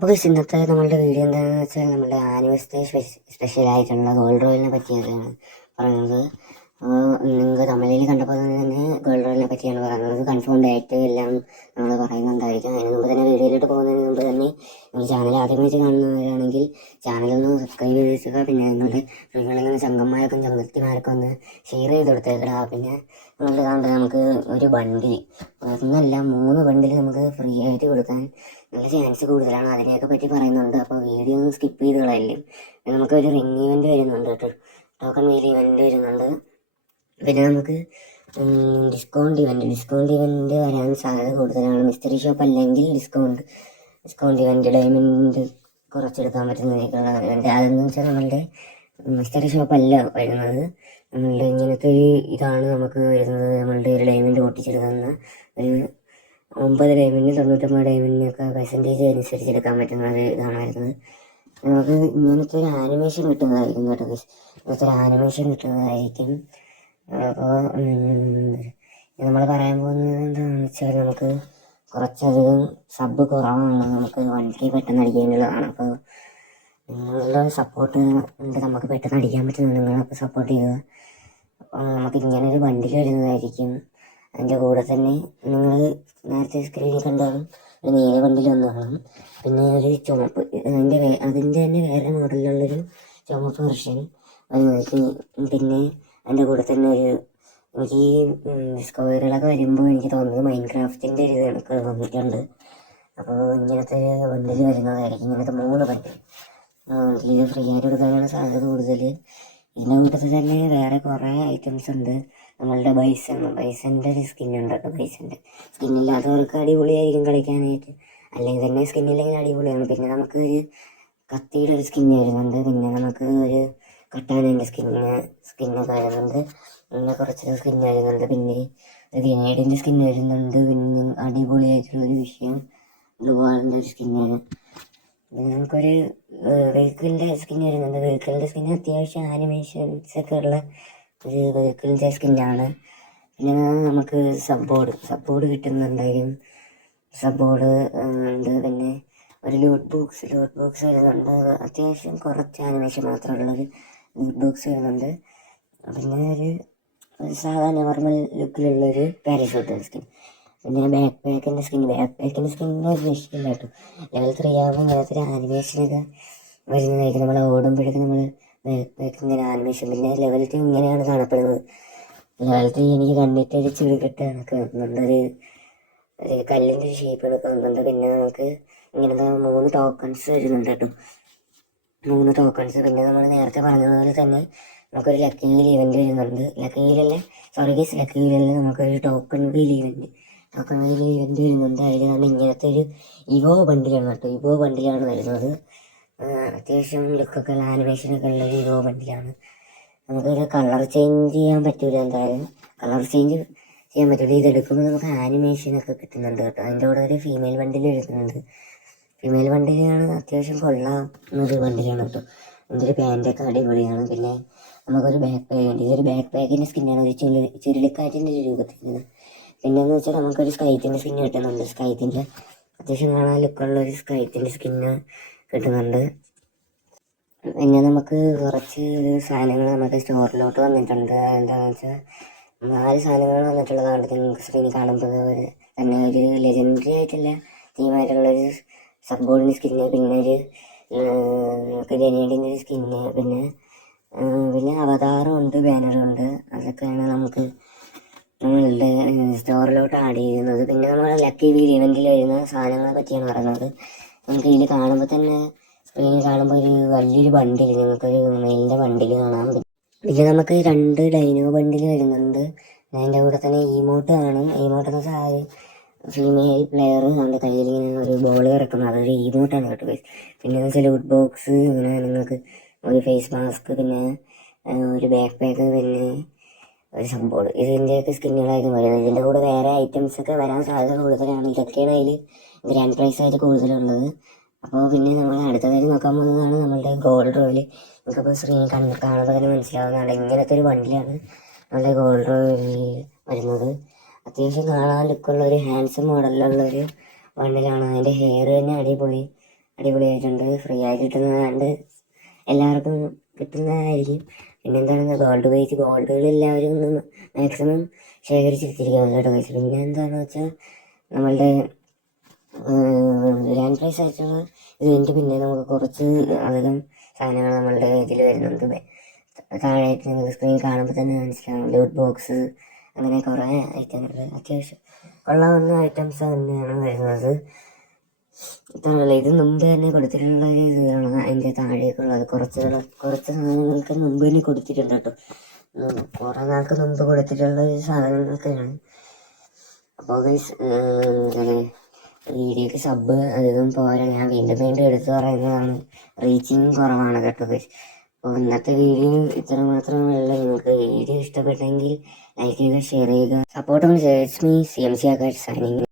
അപ്പോൾ ഇന്നത്തെ നമ്മളുടെ വീഡിയോ എന്താണെന്ന് വെച്ചാൽ നമ്മുടെ ആനിവേഴ്സറി സ്പെഷ്യലായിട്ടുള്ള ഗോൾഡ് റോയലിനെ പറ്റിയൊക്കെയാണ് പറയുന്നത്. നിങ്ങൾക്ക് തമിഴിൽ കണ്ടപ്പോൾ തന്നെ ഗോൾഡ് റോയലിനെ പറ്റിയാണ് പറയുന്നത്. കൺഫേം ഡേറ്റ് എല്ലാം നമ്മൾ പറയുന്നുണ്ടായിരിക്കും. അതിന് മുമ്പ് തന്നെ വീഡിയോയിലോട്ട് പോകുന്നതിന് മുമ്പ് തന്നെ നിങ്ങൾ ചാനൽ ആദ്യമായിട്ട് കാണുന്നവരാണെങ്കിൽ ചാനലൊന്ന് സബ്സ്ക്രൈബ് ചെയ്ത് വെച്ചുക. പിന്നെ നിങ്ങളുടെ ഫ്രീകളിങ്ങനെ ചങ്കന്മാർക്കും ചങ്കത്തിമാർക്കും ഒന്ന് ഷെയർ ചെയ്ത് കൊടുത്തേക്കടാ. പിന്നെ നമ്മളുടെ കാണുന്നത് നമുക്ക് ഒരു ബണ്ടിൽ ഒന്നല്ല 3 ബണ്ടിൽ നമുക്ക് ഫ്രീ ആയിട്ട് കൊടുക്കാൻ നല്ല ചാൻസ് കൂടുതലാണ്. അതിനെയൊക്കെ പറ്റി പറയുന്നുണ്ട്. അപ്പോൾ വീഡിയോ ഒന്ന് സ്കിപ്പ് ചെയ്ത് കളയില്ലേ. നമുക്കൊരു റിംഗ് ഇവൻറ്റ് വരുന്നുണ്ട് കേട്ടോ, ടോക്കൺ വീൽ ഇവൻറ്റ് വരുന്നുണ്ട്. പിന്നെ നമുക്ക് ഡിസ്കൗണ്ട് ഇവൻറ്റ് വരാൻ സാധ്യത കൂടുതലാണ്. മിസ്റ്ററി ഷോപ്പ് അല്ലെങ്കിൽ ഡിസ്കൗണ്ട് ഇവൻറ്റ് ഡയമണ്ട് കുറച്ചെടുക്കാൻ പറ്റുന്നതിനേക്കുള്ള ഇവൻറ്റ്. അതെന്ന് വെച്ചാൽ നമ്മളുടെ മിസ്റ്ററി ഷോപ്പല്ല വരുന്നത്, നമ്മളുടെ ഇങ്ങനത്തെ ഒരു ഇതാണ് നമുക്ക് വരുന്നത്. നമ്മളുടെ ഒരു ഡയമണ്ട് പൊട്ടിച്ചെടുക്കുന്ന ഒരു 9 ഡയമണ്ട് 99 ഡയമണ്ടിനൊക്കെ പെർസെൻറ്റേജ് അനുസരിച്ചെടുക്കാൻ പറ്റുന്ന ഒരു ഇതാണ് വരുന്നത്. നമുക്ക് ഇങ്ങനത്തെ ഒരു ആനിമേഷൻ കിട്ടുന്നതായിരിക്കും കേട്ടോ. ഇങ്ങനത്തെ ഒരു ആനിമേഷൻ കിട്ടുന്നതായിരിക്കും. അപ്പോൾ നമ്മൾ പറയാൻ പോകുന്നത് എന്താണെന്ന് വെച്ചാൽ നമുക്ക് കുറച്ചധികം സബ് കുറവാണ്, നമുക്ക് 1K പെട്ടെന്ന് അടിക്കാനുള്ളതാണ്. അപ്പോൾ നിങ്ങളുടെ സപ്പോർട്ട് ഉണ്ട്, നമുക്ക് പെട്ടെന്ന് അടിക്കാൻ പറ്റുന്നത് നിങ്ങളൊക്കെ സപ്പോർട്ട് ചെയ്യുക. അപ്പോൾ നമുക്ക് ഇങ്ങനൊരു ബണ്ടിൽ വരുന്നതായിരിക്കും. അതിൻ്റെ കൂടെ തന്നെ നിങ്ങൾ നേരത്തെ സ്ക്രീനിൽ കണ്ടാലും ഒരു നീല ബണ്ടിൽ ഒന്ന് കാണും, പിന്നെ ഒരു ചുമപ്പ് അതിൻ്റെ തന്നെ വേറെ മോഡലിലുള്ളൊരു ചുമപ്പ് വെർഷൻ വരുന്നതായിരിക്കും. പിന്നെ അതിൻ്റെ കൂടെ തന്നെ എനിക്ക് ഈ ഡിസ്കവറികളൊക്കെ വരുമ്പോൾ എനിക്ക് തോന്നുന്നത് മൈൻക്രാഫ്റ്റിൻ്റെ ഒരു കണക്ക് തോന്നിയിട്ടുണ്ട്. അപ്പോൾ ഇങ്ങനത്തെ ബണ്ടിൽ വരുന്നതായിരിക്കും. ഇങ്ങനത്തെ 3 ബണ്ടിൽ ഇത് ഫ്രീ ആയിട്ട് കൊടുക്കാനാണ് സാധ്യത കൂടുതൽ. ഇതിൻ്റെ കൂട്ടത്തിൽ തന്നെ വേറെ കുറേ ഐറ്റംസ് ഉണ്ട്. നമ്മളുടെ ബൈസൻ്റെ ഒരു സ്കിന്നുണ്ട് കേട്ടോ. ബൈസൻ്റെ സ്കിന്നില്ലാത്തവർക്ക് അടിപൊളിയായിരിക്കും കളിക്കാനായിട്ട്, അല്ലെങ്കിൽ തന്നെ സ്കിന്നില്ലെങ്കിൽ അടിപൊളിയാണ്. പിന്നെ നമുക്ക് ഒരു കത്തിയുടെ ഒരു സ്കിന്ന് വരുന്നുണ്ട്, പിന്നെ നമുക്ക് ഒരു കട്ടാനൻ്റെ സ്കിന്നൊക്കെ വരുന്നുണ്ട്, പിന്നെ കുറച്ച് സ്കിന്ന് വരുന്നുണ്ട്, പിന്നെ ഒരു ഗ്രനേഡിൻ്റെ സ്കിന്ന് വരുന്നുണ്ട്, പിന്നെ അടിപൊളിയായിട്ടുള്ളൊരു വിഷയം ഗ്ലൂവാളിൻ്റെ ഒരു സ്കിന്നാണ്. നമുക്കൊരു വെഹിക്കിളിൻ്റെ സ്കിൻ വരുന്നുണ്ട്. വെഹിക്കിളിൻ്റെ സ്കിന്ന് അത്യാവശ്യം ആനിമേഷൻസൊക്കെ ഉള്ള ഒരു വെഹിക്കിളിൻ്റെ സ്കിന്നാണ്. പിന്നെ നമുക്ക് സബ്ബോർഡ് കിട്ടുന്നുണ്ടായിരിക്കും. സബ്ബോർഡ് ഉണ്ട്. പിന്നെ ഒരു ലൂട്ട് ബോക്സ് വരുന്നുണ്ട്. അത്യാവശ്യം കുറച്ച് ആനിമേഷൻ മാത്രമുള്ളൊരു ലൂട്ട് ബോക്സ് വരുന്നുണ്ട്. പിന്നെ ഒരു സാധാരണ നോർമൽ ലുക്കിലുള്ളൊരു പാരഷൂട്ട് സ്കിൻ, പിന്നെ ബാക്ക് പാക്കിൻ്റെ സ്കിന്നിൻ്റെ ഒരു രക്ഷയില്ല കേട്ടോ. ലെവൽ 3 ആകുമ്പോൾ ഇങ്ങനത്തെ ആനിമേഷനൊക്കെ വരുന്നതായിരിക്കും. നമ്മൾ ഓടുമ്പോഴേക്കും നമ്മൾ ബാക്ക് പാക്കിൻ്റെ ആനിമേഷൻ. പിന്നെ ലെവൽ 2 ഇങ്ങനെയാണ് കാണപ്പെടുന്നത്. ലെവൽ 3 എനിക്ക് കണ്ടിട്ട് ഒരു ചുരുക്കിട്ട് കണക്ക് വന്നുണ്ട്, ഒരു കല്ലിൻ്റെ ഒരു ഷേപ്പ് കണക്ക് വന്നുണ്ട്. പിന്നെ നമുക്ക് ഇങ്ങനത്തെ 3 ടോക്കൺസ് വരുന്നുണ്ട് കേട്ടോ, 3 ടോക്കൺസ്. പിന്നെ നമ്മൾ നേരത്തെ പറഞ്ഞതുപോലെ തന്നെ നമുക്കൊരു ലക്കി വീൽ ഇവൻറ്റ് വരുന്നുണ്ട്. ലക്കി വീലിൽ നമുക്കൊരു ടോക്കൺ വീൽ ഇവൻറ്റ് വരുന്നുണ്ട്. അതിലാണ് ഇങ്ങനത്തെ ഒരു ഇവോ ബണ്ടിലാണ് കേട്ടോ. ഇവോ ബണ്ടിലാണ് വരുന്നത്. അത്യാവശ്യം ലുക്കൊക്കെ ഉള്ള ആനിമേഷനൊക്കെ ഉള്ളൊരു ഇവോ ബണ്ടിലാണ്. നമുക്കൊരു കളർ ചേഞ്ച് ചെയ്യാൻ പറ്റൂല, എന്തായാലും കളർ ചേഞ്ച് ചെയ്യാൻ പറ്റില്ല. ഇതെടുക്കുമ്പോൾ നമുക്ക് ആനിമേഷനൊക്കെ കിട്ടുന്നുണ്ട് കേട്ടോ. അതിൻ്റെ കൂടെ ഒരു ഫീമെയിൽ ബണ്ടിൽ വരുന്നുണ്ട്. ഫീമെയിൽ ബണ്ടിലാണ് അത്യാവശ്യം കൊള്ളാവുന്നൊരു ബണ്ടിലാണ് കേട്ടോ. ഇതിൻ്റെ ഒരു പാൻറ്റൊക്കെ അടിപൊളിയാണ്. പിന്നെ നമുക്കൊരു ബാക്ക് പാക്ക് ഉണ്ട്. ഇതൊരു ബാക്ക് പാക്കിൻ്റെ സ്കിന്നാണ്, ഒരു ചുരുളിക്കാറ്റിൻ്റെ ഒരു രൂപത്തിൽ. പിന്നെയെന്ന് വെച്ചാൽ നമുക്കൊരു സ്കൈത്തിൻ്റെ സ്കിന്ന് കിട്ടുന്നുണ്ട്. സ്കൈത്തിൻ്റെ അത്യാവശ്യം കാണാൻ ലുക്കുള്ളൊരു സ്കൈത്തിൻ്റെ സ്കിന്ന് കിട്ടുന്നുണ്ട്. പിന്നെ നമുക്ക് കുറച്ച് സാധനങ്ങൾ നമുക്ക് സ്റ്റോറിലോട്ട് വന്നിട്ടുണ്ട്. എന്താണെന്ന് വെച്ചാൽ 4 സാധനങ്ങൾ വന്നിട്ടുള്ളതാണ്. നിങ്ങൾക്ക് സ്ക്രീനിൽ കാണുമ്പോൾ തന്നെ ഒരു ലെജൻഡറി ആയിട്ടുള്ള തീമായിട്ടുള്ളൊരു സബ്ബോർഡിൻ്റെ സ്കിന്ന്, പിന്നെ ഒരു ഗ്രനേഡിൻ്റെ ഒരു സ്കിന്ന്, പിന്നെ അവതാറും ഉണ്ട്, ബാനറും ഉണ്ട്. അതൊക്കെയാണ് നമുക്ക് നമ്മളുടെ സ്റ്റോറിലോട്ട് ആഡ് ചെയ്യുന്നത്. പിന്നെ നമ്മൾ ലക്കി വീൽ ഇവൻറ്റിൽ വരുന്ന സാധനങ്ങളെ പറ്റിയാണ് പറയുന്നത്. നമുക്ക് ഇതിൽ കാണുമ്പോൾ തന്നെ സ്ക്രീനിൽ കാണുമ്പോൾ ഒരു വലിയൊരു ബണ്ടിൽ, നിങ്ങൾക്കൊരു മെയിലിൻ്റെ ബണ്ടിൽ കാണാൻ പറ്റും. പിന്നെ നമുക്ക് 2 ഡൈനോ ബണ്ടിൽ വരുന്നുണ്ട്. അതിൻ്റെ കൂടെ തന്നെ ഇമോട്ട് കാണും. ഇമോട്ട് എന്ന് വെച്ചാൽ ഫീമെയിൽ പ്ലെയർ നമ്മുടെ കയ്യിൽ ഇങ്ങനെ ഒരു ബോൾ കിടക്കുന്നത്, അതൊരു ഇമോട്ടാണ് കേട്ടോ. പിന്നെ എന്ന് വെച്ചാൽ ലൂട്ട് ബോക്സ്, ഇങ്ങനെ നിങ്ങൾക്ക് ഒരു ഫേസ് മാസ്ക്, പിന്നെ ഒരു ബാക്ക് പാക്ക്, പിന്നെ ഒരു സംഭവം. ഇതിൻ്റെയൊക്കെ സ്കിന്നുകളായിരിക്കും വരുന്നത്. ഇതിൻ്റെ കൂടെ വേറെ ഐറ്റംസൊക്കെ വരാൻ സാധ്യത കൂടുതലാണ്. ഇതൊക്കെയാണ് അതിൽ ഗ്രാൻഡ് പ്രൈസായിട്ട് കൂടുതലുള്ളത്. അപ്പോൾ പിന്നെ നമ്മൾ അടുത്തതായി നോക്കാൻ പോകുന്നതാണ് നമ്മളുടെ ഗോൾഡ് റോയൽ. നമുക്കപ്പോൾ സ്ക്രീനിൽ കാണുമ്പോൾ തന്നെ മനസ്സിലാവുന്നതാണ് ഇങ്ങനത്തെ ഒരു ബണ്ടിലാണ് നമ്മളുടെ ഗോൾഡ് റോയൽ വരുന്നത്. അത്യാവശ്യം കാണാൻ ലുക്കുള്ള ഒരു ഹാൻഡ്സം മോഡലിലുള്ളൊരു ബണ്ടിലാണ്. അതിൻ്റെ ഹെയർ തന്നെ അടിപൊളിയായിട്ടുണ്ട്. ഫ്രീ ആയി കിട്ടുന്നതാണ്ട് എല്ലാവർക്കും കിട്ടുന്നതായിരിക്കും. പിന്നെന്താണ് ഗോൾഡുകൾ എല്ലാവരും ഒന്ന് മാക്സിമം ശേഖരിച്ചിരിക്കുകയാണ് കേട്ടോ ഗൈസ്. പിന്നെ എന്താണെന്ന് വെച്ചാൽ നമ്മളുടെ ഗ്രാൻഡ് പ്രൈസ് ആയിട്ടുള്ള ഇത് കഴിഞ്ഞിട്ട് പിന്നെ നമുക്ക് കുറച്ച് അധികം സാധനങ്ങൾ നമ്മളുടെ ഇതിൽ വരുന്നുണ്ട്. താഴെയായിട്ട് നിങ്ങൾക്ക് സ്ക്രീൻ കാണുമ്പോൾ തന്നെ മനസ്സിലാവും. ലൂട്ട് ബോക്സ് അങ്ങനെ കുറേ ഐറ്റങ്ങൾ അത്യാവശ്യം കൊള്ളാവുന്ന ഐറ്റംസ് തന്നെയാണ് വരുന്നത്. ഇത്രയുള്ള ഇത് മുമ്പ് തന്നെ കൊടുത്തിട്ടുള്ള ഒരു ഇതാണ് അതിൻ്റെ താഴേക്കുള്ളത്. കുറച്ച് സാധനങ്ങൾക്ക് മുമ്പ് തന്നെ കൊടുത്തിട്ടുണ്ട് കേട്ടോ. കുറേ നാൾക്ക് മുമ്പ് കൊടുത്തിട്ടുള്ള ഒരു സാധനങ്ങളൊക്കെയാണ്. അപ്പോൾ ഗൈസ് വീഡിയോക്ക് സബ് അധികം പോരാ. ഞാൻ വീണ്ടും എടുത്തു പറയുന്നതാണ്, റീച്ചിങ് കുറവാണ് കേട്ടോ ഗൈസ്. അപ്പോൾ ഇന്നത്തെ വീഡിയോ ഇത്ര മാത്രമല്ല. നിങ്ങൾക്ക് വീഡിയോ ഇഷ്ടപ്പെട്ടെങ്കിൽ ലൈക്ക് ചെയ്യുക, ഷെയർ ചെയ്യുക, സപ്പോർട്ട് ചെയ്യുക. It's me CMC Akash signing.